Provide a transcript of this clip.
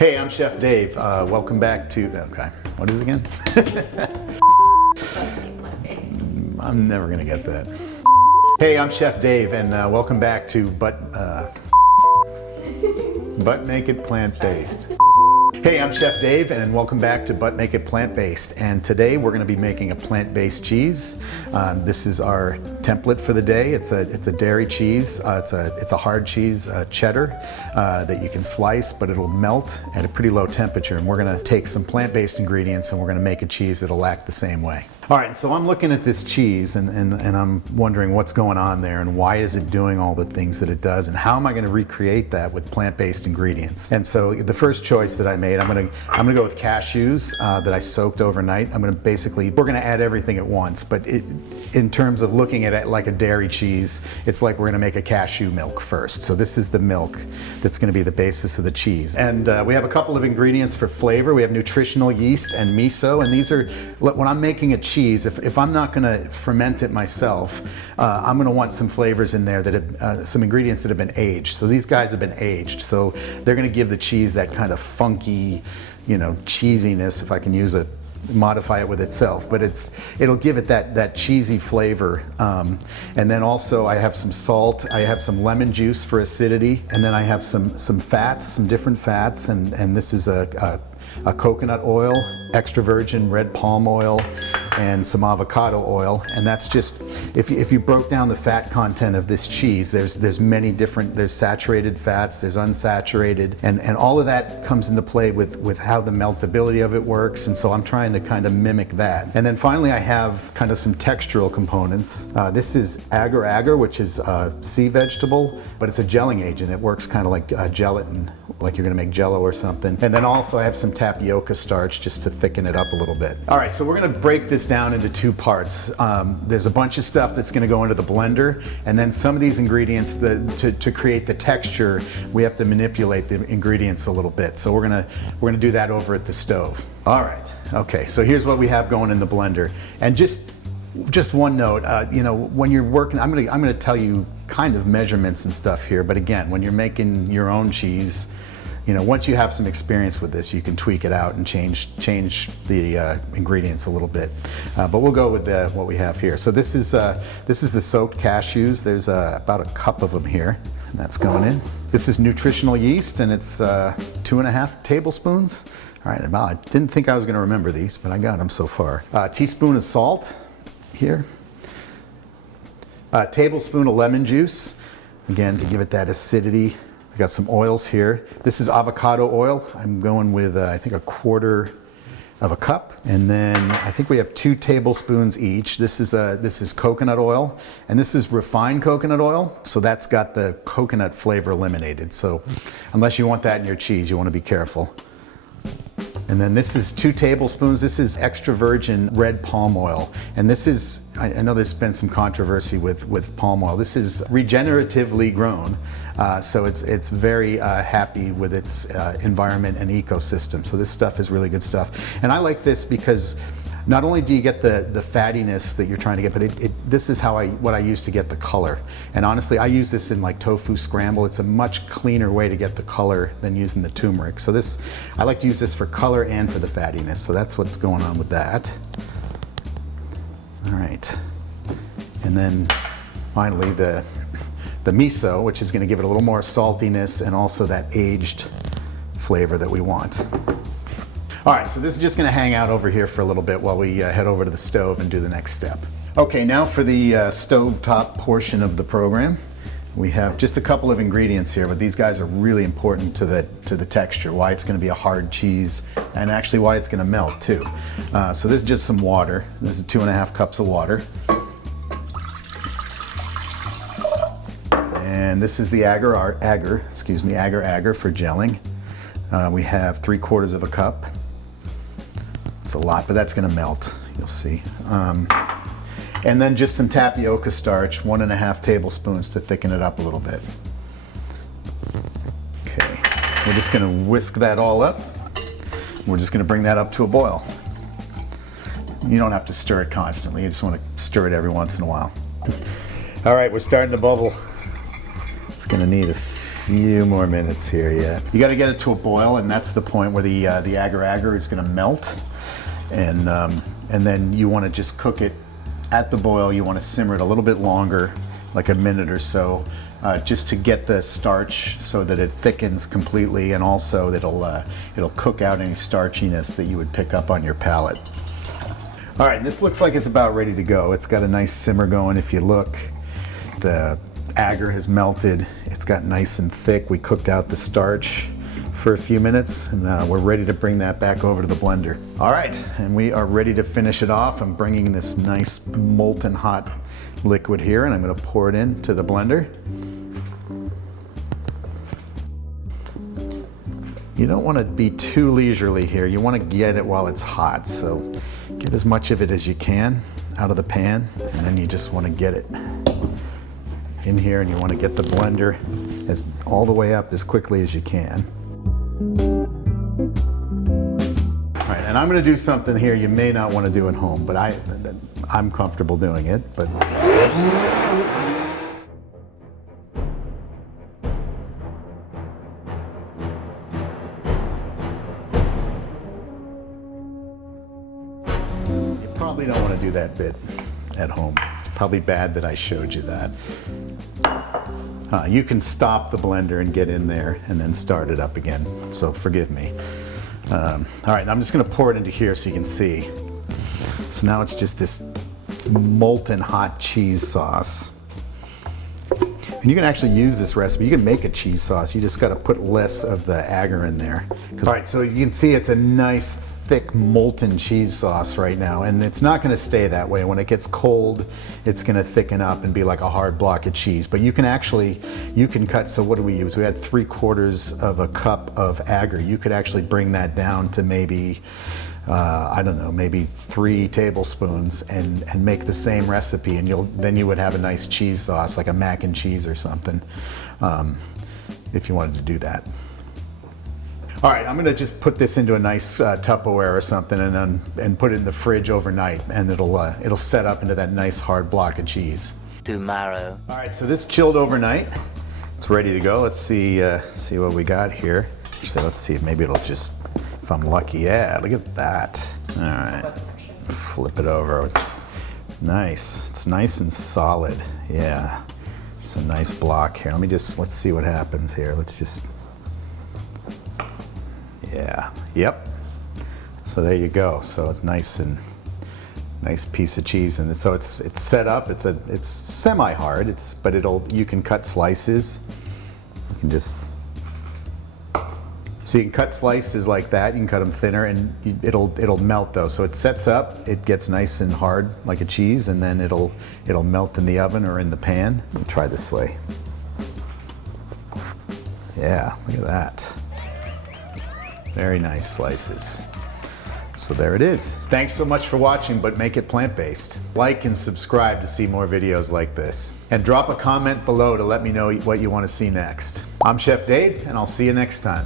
Hey, I'm Chef Dave. Welcome back to, okay, what is it again? I'm never gonna get that. Hey, I'm Chef Dave, and welcome back to Butt Naked Plant-Based. Hey, I'm Chef Dave, and welcome back to Butt Naked Plant-Based. And today we're going to be making a plant-based cheese. This is our template for the day. It's a dairy cheese. It's a hard cheese, cheddar, that you can slice, but it'll melt at a pretty low temperature. And we're going to take some plant-based ingredients and we're going to make a cheese that'll act the same way. All right, so I'm looking at this cheese and I'm wondering what's going on there and why is it doing all the things that it does and how am I going to recreate that with plant-based ingredients. And so the first choice that I made, I'm gonna go with cashews that I soaked overnight. we're gonna add everything at once, but in terms of looking at it like a dairy cheese, it's like we're gonna make a cashew milk first. So this is the milk that's gonna be the basis of the cheese. And we have a couple of ingredients for flavor. We have nutritional yeast and miso, and these are, when I'm making a cheese, if I'm not gonna ferment it myself, I'm gonna want some flavors in there that have, some ingredients that have been aged. So these guys have been aged, so they're gonna give the cheese that kind of funky, cheesiness, if I can modify it with itself, but it'll give it that cheesy flavor. And then also I have some salt, I have some lemon juice for acidity, and then I have some fats, some different fats, and this is a coconut oil, extra virgin red palm oil, and some avocado oil. And that's just, if you broke down the fat content of this cheese, there's many different, there's saturated fats, there's unsaturated, and all of that comes into play with how the meltability of it works. And so I'm trying to kind of mimic that. And then finally I have kind of some textural components. This is agar-agar, which is a sea vegetable, but it's a gelling agent. It works kind of like gelatin, like you're gonna make jello or something. And then also I have some tapioca starch just to thicken it up a little bit. All right, so we're gonna break this down into two parts. There's a bunch of stuff that's gonna go into the blender, and then some of these ingredients, to create the texture, we have to manipulate the ingredients a little bit. So we're gonna do that over at the stove. All right, okay, so here's what we have going in the blender. And just one note, when you're working, I'm gonna tell you kind of measurements and stuff here, but again, when you're making your own cheese, once you have some experience with this, you can tweak it out and change the ingredients a little bit. But we'll go with what we have here. So this is the soaked cashews. There's about a cup of them here, and that's going in. This is nutritional yeast, and it's 2.5 tablespoons. All right, I didn't think I was gonna remember these, but I got them so far. A teaspoon of salt here. A tablespoon of lemon juice, again, to give it that acidity. I got some oils here. This is avocado oil. I'm going with, I think, 1/4 of a cup. And then I think we have 2 tablespoons each. This is coconut oil, and this is refined coconut oil. So that's got the coconut flavor eliminated. So unless you want that in your cheese, you want to be careful. And then this is 2 tablespoons. This is extra virgin red palm oil. And this is, I know there's been some controversy with palm oil. This is regeneratively grown. So it's very happy with its environment and ecosystem. So this stuff is really good stuff. And I like this because not only do you get the fattiness that you're trying to get, but this is what I use to get the color. And honestly, I use this in like tofu scramble. It's a much cleaner way to get the color than using the turmeric. So I like to use this for color and for the fattiness. So that's what's going on with that. All right. And then finally the miso, which is going to give it a little more saltiness and also that aged flavor that we want. All right, so this is just gonna hang out over here for a little bit while we head over to the stove and do the next step. Okay, now for the stovetop portion of the program. We have just a couple of ingredients here, but these guys are really important to the texture, why it's gonna be a hard cheese, and actually why it's gonna melt too. So this is just some water. This is 2.5 cups of water. And this is the agar-agar for gelling. We have 3/4 of a cup. It's a lot, but that's gonna melt, you'll see. And then just some tapioca starch, 1.5 tablespoons to thicken it up a little bit. Okay, we're just gonna whisk that all up. We're just gonna bring that up to a boil. You don't have to stir it constantly, you just wanna stir it every once in a while. All right, we're starting to bubble. It's gonna need a Few more minutes here, yeah. You got to get it to a boil, and that's the point where the agar-agar is going to melt, and then you want to just cook it at the boil. You want to simmer it a little bit longer, like a minute or so, just to get the starch so that it thickens completely, and also it'll cook out any starchiness that you would pick up on your palate. All right, this looks like it's about ready to go. It's got a nice simmer going. If you look, the agar has melted. It's got nice and thick. We cooked out the starch for a few minutes, and we're ready to bring that back over to the blender. All right, and we are ready to finish it off. I'm bringing this nice molten hot liquid here, and I'm going to pour it into the blender. You don't want to be too leisurely here. You want to get it while it's hot, so get as much of it as you can out of the pan, and then you just want to get it in here, and you want to get the blender all the way up as quickly as you can. All right, and I'm going to do something here you may not want to do at home, but I'm comfortable doing it. But you probably don't want to do that bit at home. It's probably bad that I showed you that. You can stop the blender and get in there and then start it up again, so forgive me. All right, I'm just going to pour it into here so you can see. So now it's just this molten hot cheese sauce. And you can actually use this recipe. You can make a cheese sauce. You just got to put less of the agar in there. All right, so you can see it's a nice thick molten cheese sauce right now, and it's not going to stay that way. When it gets cold, it's going to thicken up and be like a hard block of cheese. But you can cut, so what do we use? We had 3/4 of a cup of agar. You could actually bring that down to maybe, I don't know, maybe 3 tablespoons and make the same recipe, and then you would have a nice cheese sauce, like a mac and cheese or something, if you wanted to do that. All right, I'm gonna just put this into a nice Tupperware or something, and put it in the fridge overnight, and it'll set up into that nice hard block of cheese. Tomorrow. All right, so this chilled overnight. It's ready to go. Let's see what we got here. So let's see, maybe it'll just, if I'm lucky, yeah, look at that. All right, flip it over. Nice, it's nice and solid. Yeah, it's a nice block here. Let's see what happens here. Yeah, yep. So there you go. So it's nice piece of cheese, and so it's set up. It's semi-hard. But you can cut slices. So you can cut slices like that. You can cut them thinner, and it'll melt though. So it sets up. It gets nice and hard like a cheese, and then it'll melt in the oven or in the pan. Let me try this way. Yeah, look at that. Very nice slices. So there it is. Thanks so much for watching, but make it plant-based. Like and subscribe to see more videos like this. And drop a comment below to let me know what you want to see next. I'm Chef Dave, and I'll see you next time.